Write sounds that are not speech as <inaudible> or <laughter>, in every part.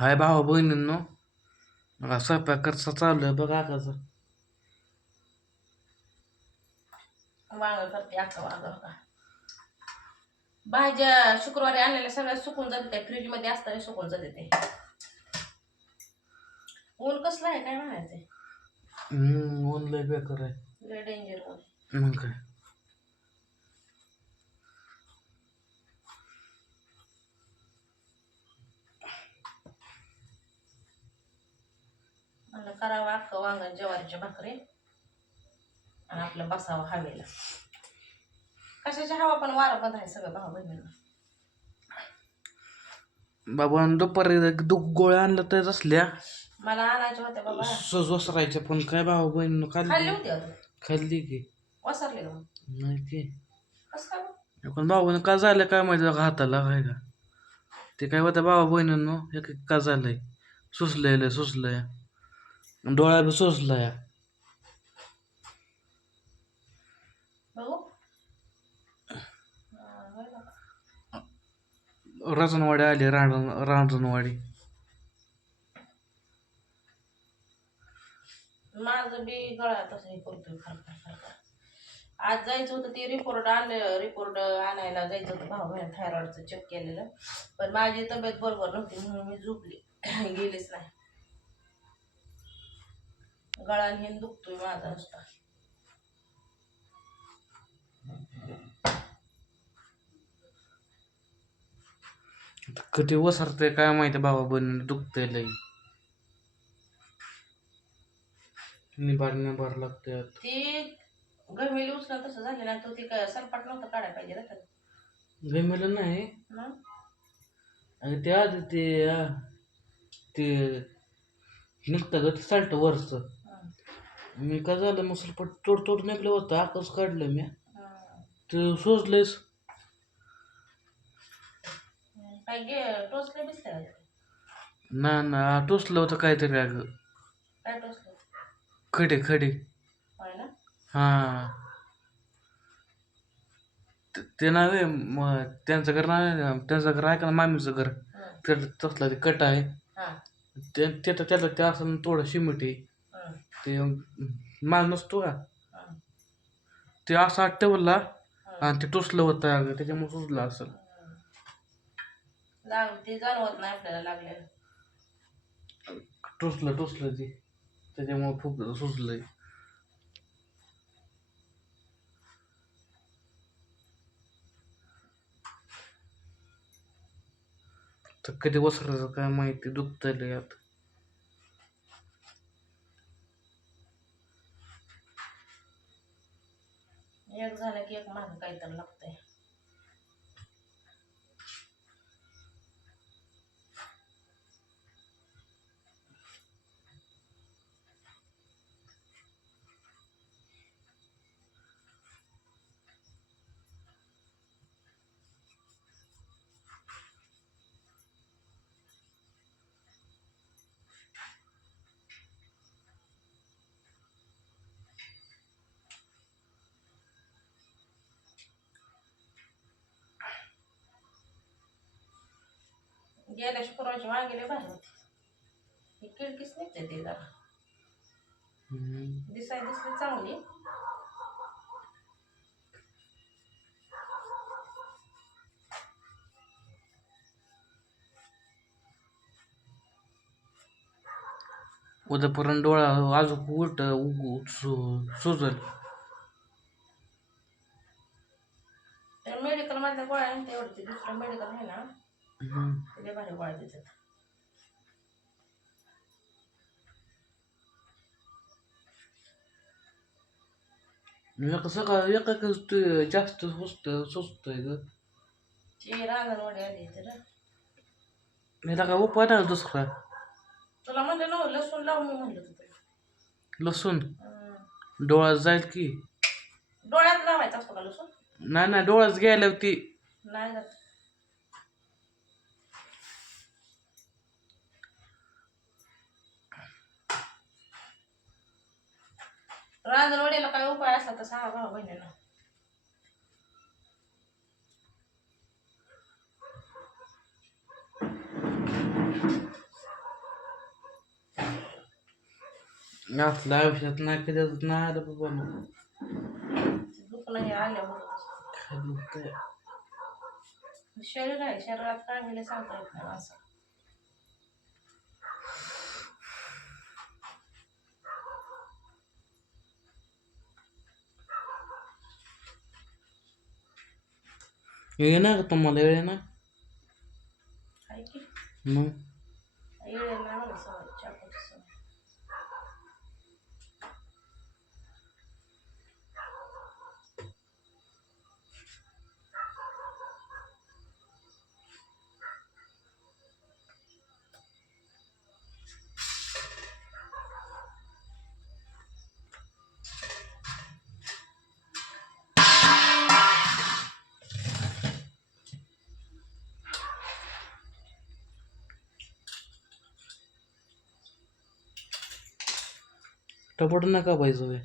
हाय भावा बहिणींनो. मला स्वयंपाक कसा चालू आहे बघा कसं वांग करते वांग बघा. भाज्या शुक्रवारी आणलेल्या सगळ्या सुकून जाते त्या फ्रीजमध्ये असताना सुकून जाते ते. ऊन कसलं आहे काय म्हणायचंय? हम्म ऊन लय बेकार आहे. लय डेंजर ऊन मग काय? म्हणलं करावं अख्खं वांग ज्वारीच्या भाकरी आणि आपलं बसावं हवेला. कशाची हवा पण वारं बंद आहे सगळं भाऊ बहिणींना. बाबा दुपारी दु गोळ्या आणल्या तर असल्या. मला आणायच्या होत्या बाबा. सज वसरायच्या पण काय भावा बहिणीनं खाल्ली. खाल्ली होती अजून? खाल्ली की. वसरले का नाही की. कसं काय मग? पण भाऊ काय झालं काय माहिती हाताला काय का? ते काय होतं भावा बहिणींनो एक एक काय झालंय? सुचलंय लय सुचलंय डोळा बी हा, होय बाबा. राजनवाडी आली रांजण रांजणवाडी माझं बी गळा तसं हे करतोय खरखर खरखर आज जायचं होतं ते रिपोर्ट आणलं रिपोर्ट आणायला जायचं होतं भाऊ थायरॉइडचं चेक केलेलं. पण माझी तब्येत बरोबर नव्हती म्हणून मी झोपली. <coughs> गेलीच नाही. गळा हे दुखतोय माझा नुसता कधी वसरते काय माहिती बाबा बहिणी दुखतंय लय निभार निभार लागते ती गमेली उचला तसं झालं नाही तो ती काय सरपाट नव्हतं काढायला पाहिजे ना. गमेलं नाही मग? आणि ते आधी ते ते निघतं ग ते साल्ट वरच. मी काय झालं मग सलपट तोड तोड निघलं होतं आकच काढलं मी. ते सोजलंयच काय गे टोचले बिसले का? ना ना टोचलं होतं काहीतरी अगं. काय टोचलं? खडे खडे. होय ना? हा. ते- ते नाव आहे म- त्यांचं घर नाव आहे त्यांचं घर आहे का ना मामीचं घर. हं. त्याला तसला ते कट आहे. हा. ते ते तर त्याला ते असं थोडं शिमिट आहे. ते माल नसतो का हं. ते असं आठवला आणि ते टोचलं होतं अगं त्याच्यामुळे सुचलं असेल लाग ते जाणवत नाही आपल्याला लागलेलं. टोचलं टोचलं ते. त्याच्यामुळे खूप सुचलंय तर कधी वसरायचं काय माहिती दुखतंय लय गेल्या शुक्रवारची वांगेले भारी होती. ही किडकीच निघते ते जरा. दिसाय दिसली चांगली. उद्यापर्यंत डोळा अजून उलट सुजल. मेडिकल मधल्या गोळ्या दुसरं मेडिकल आहे ना. तिथे भारी गोळ्या देतात सकाळ एका जास्त सुस्त सुचतंय ग. ती रांगणवाडी आली तर ह्याला काय उपाय नाही दुसरा. तुला म्हणलं ना लसूण लावून मी म्हणलं तुला. लसूण. डोळ्यात जाईल की? डोळ्यात लावायचा असतो का लसूण? नाही नाही डोळ्यात गेल्या ती नाही रांजरवड्याला काय उपाय असला तर सांगा भाव बहिणी ना आयुष्यात नाही कधी नाही आलं बाबा. दुखणं हे शरीर आहे शरीरात काय गेले सांगता येत नाही असं येणार का तुम्हाला वेळ येणार मग टपट नका पाहिजे होय.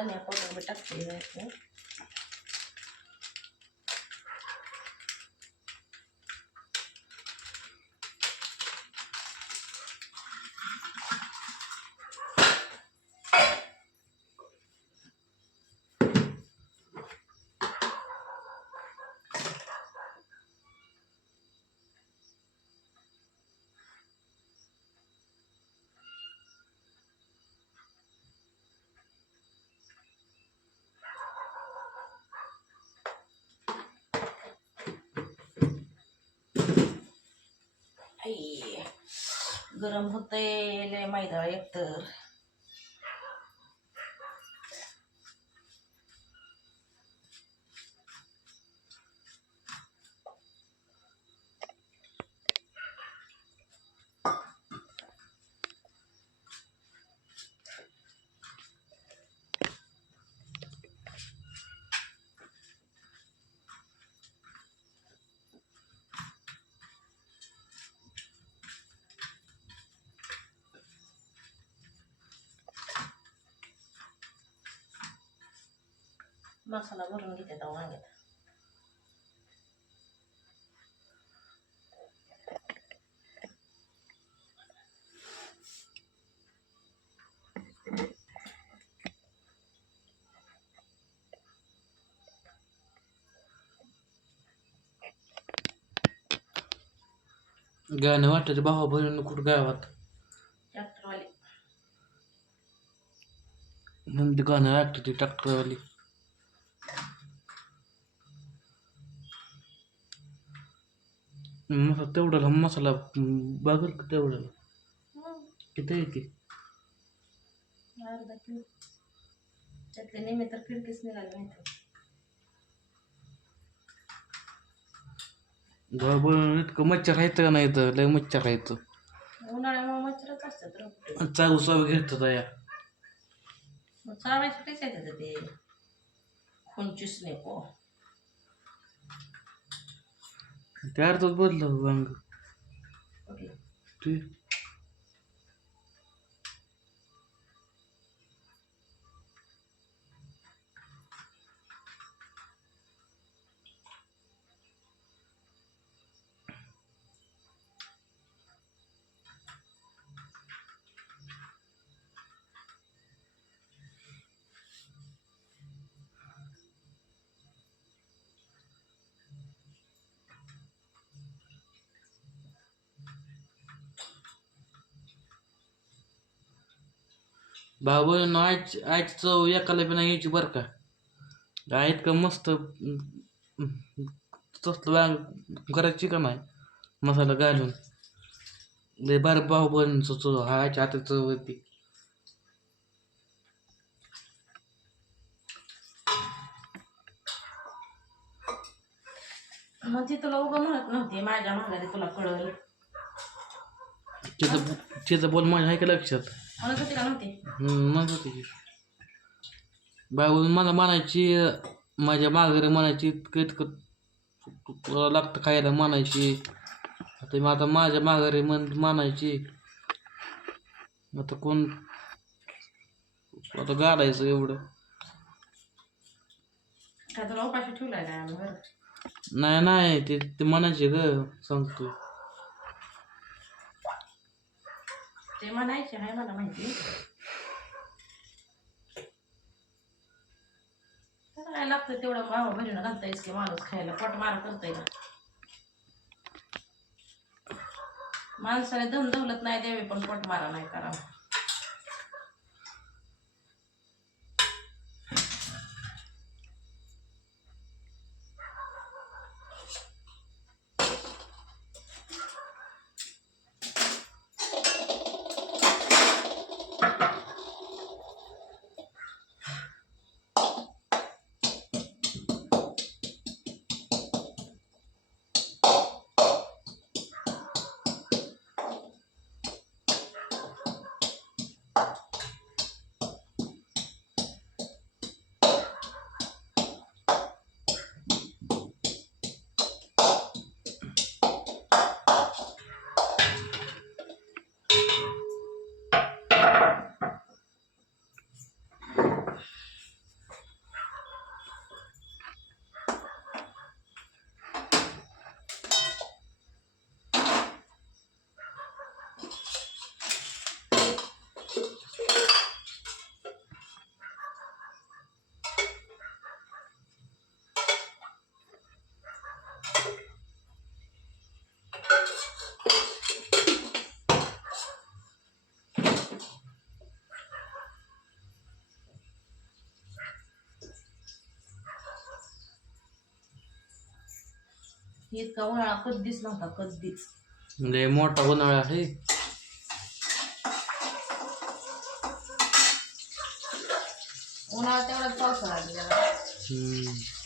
थोडं धनिया पावडर बी आई गरम होतंय लय मैदा एकतर मसाला भरून घेते वांग्यात गाणं वाटायचं भावा बहिणी कुठं गावात ते गाणं ऐकतं ते ट्रॅक्टरवाली मसाला तेवढ्याला मसाला बघल का तेवढ्याला किती येते अर्धा किलो त्यातले नेहमी तर खिडकीच निघाले माहिती गाव इतकं मच्छर आहेत का नाही तर लय मच्छर आहेत. उन्हाळ्यामुळे मच्छरच असतात चाऊ चाऊ घेतात या चावायसाठीच येतात ते. खुंचूसने को ते अर्धच बदल वांग भाऊ आज आज चव एकाला बी नाही यायची बरं का. इतकं मस्त तसलं वांग करायची का नाही? मसाला घालून. लय बार भाऊ बन चव हा आजच्या आता चव होती मग तिथं तुला उगा म्हणत नव्हती माझ्या मागाने तुला कळलं. तिचं तिचं बोल माझ्या आहे का लक्षात. म्हणत होती का नव्हती. हम्म, म्हणत होती की बायबल मला म्हणायची माझ्या माघारी म्हणायची इतकं इतकं तुला लागतं खायला म्हणायची. आता मी आता माझ्या माघारी म्हण म्हणायची. आता कोण आता गाडायचं एवढं. काय तुला उपाशी ठेवलाय काय आम्ही बरं? नाही नाही ते ते म्हणायचे ग सांगतो. ते म्हणायचे आहे मला माहिती. काय लागतं तेवढं भावा बहिणीनं घालता येस की माणूस खायला? पट मार करता येईल माणसाला दम दौलत नाही द्यावे पण पट मारा नाही करावा. इतका उन्हाळा कधीच नव्हता कधीच. म्हणजे मोठा उन्हाळा आहे. उन्हाळा तेवढाच पावसाळा आहे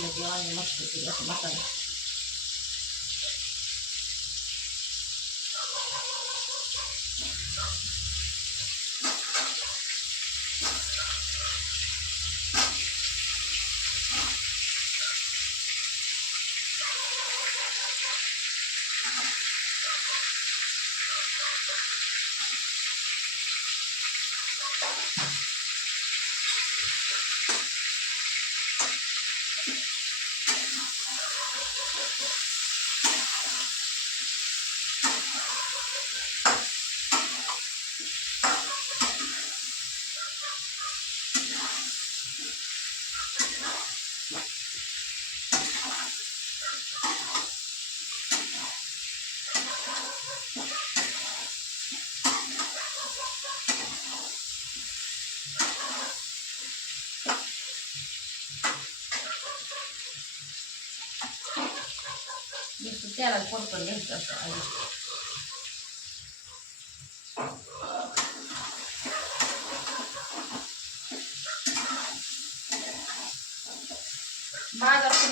जरा हम्म. सकाळची म्हटलं की वांगे मस्त केली असं मसाला नुसतं त्याला परतून घ्यायचं असं आधी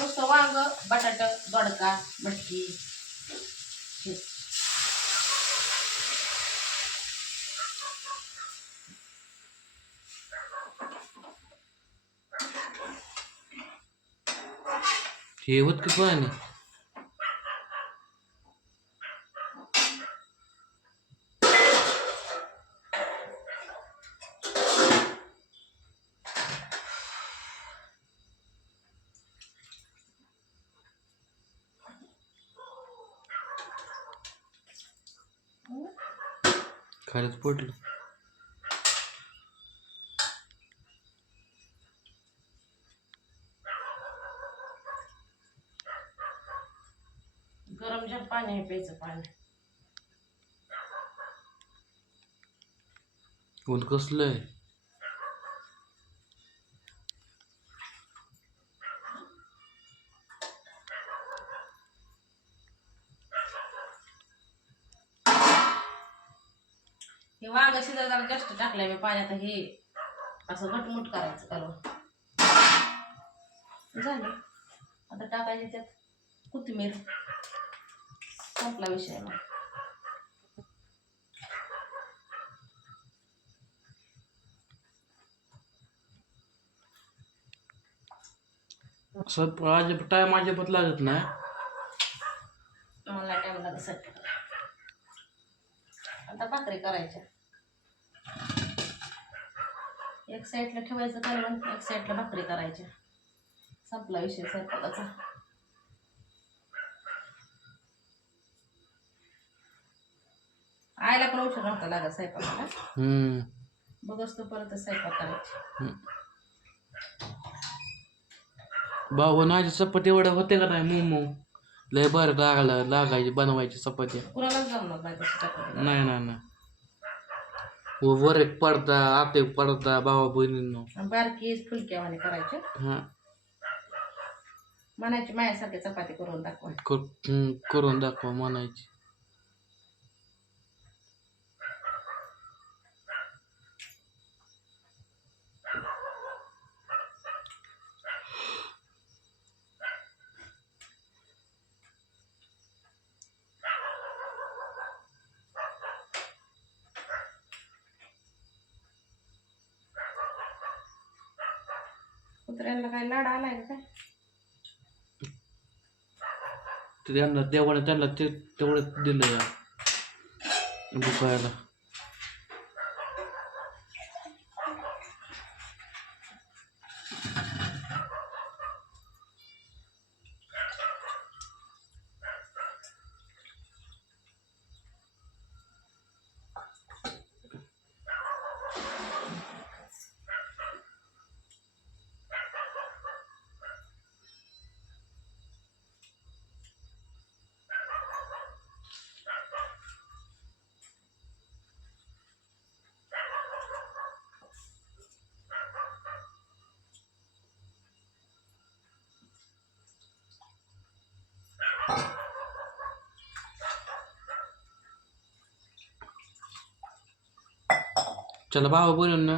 नुसतं वांग बटाट दोडका मटकी. हेच. हे होत की पाणी? गरम जाम पाणी आहे प्यायचं पाणी. कोण कसलं आहे हे वांग शिजा जरा जास्त टाकलंय मी पाण्यात हे असं घटमुट करायचं कालवण झालं. आता टाकायचे त्यात कोथिंबीर. संपला विषय मग. सब आज टाइम अजिबात लागत नाही. मला टाइम लागत सट आता भाकरी करायच्या. एक साईडला ठेवायचं कालवण एक साईडला भाकरी करायच्या. संपला विषय स्वयंपाकाचा. नव्हता लागत स्वयंपाकाला. हम्म. बघच तो परत स्वयंपाक करायची भाऊ माझी चपाती एवढं होते का नाही मोमो? लय बरं लागला लागायची बनवायची चपाती. कुणालाच जमणार नाही तशी चपाती. नाही नाही नाही. व वर एक पडदा आत एक पडदा भावा बहिणींनो. आणि बारकी फुलक्यावाने करायचे. हा. मनाची मायासारखी चपाती करून दाखवा. कर- हम्म, करून दाखवा म्हणायची. कुत्र्याला काही लाड आलाय का काय? ते त्यांना देवाने त्यांना ते तेवढं दिलं या. चला भावा बनवून ना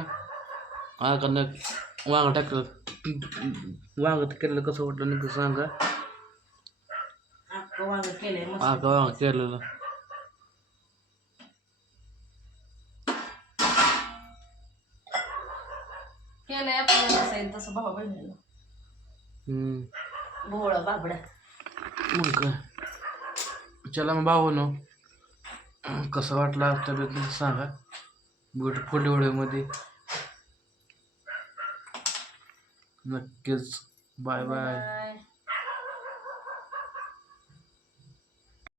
आकडनं वांग टाकलं वांग केलेलं कसं वाटलं नक्की सांगा वांग वांग केलेलं केलंय कसं येईल तसं भाऊ बहिणीला हम्म भोळा बाबड्या मग काय चला मग भाऊ न कसं वाटलं तब्येत सांगा ब्युटिफुल पुढल्या व्हिडिओमध्ये नक्कीच बाय. बाय.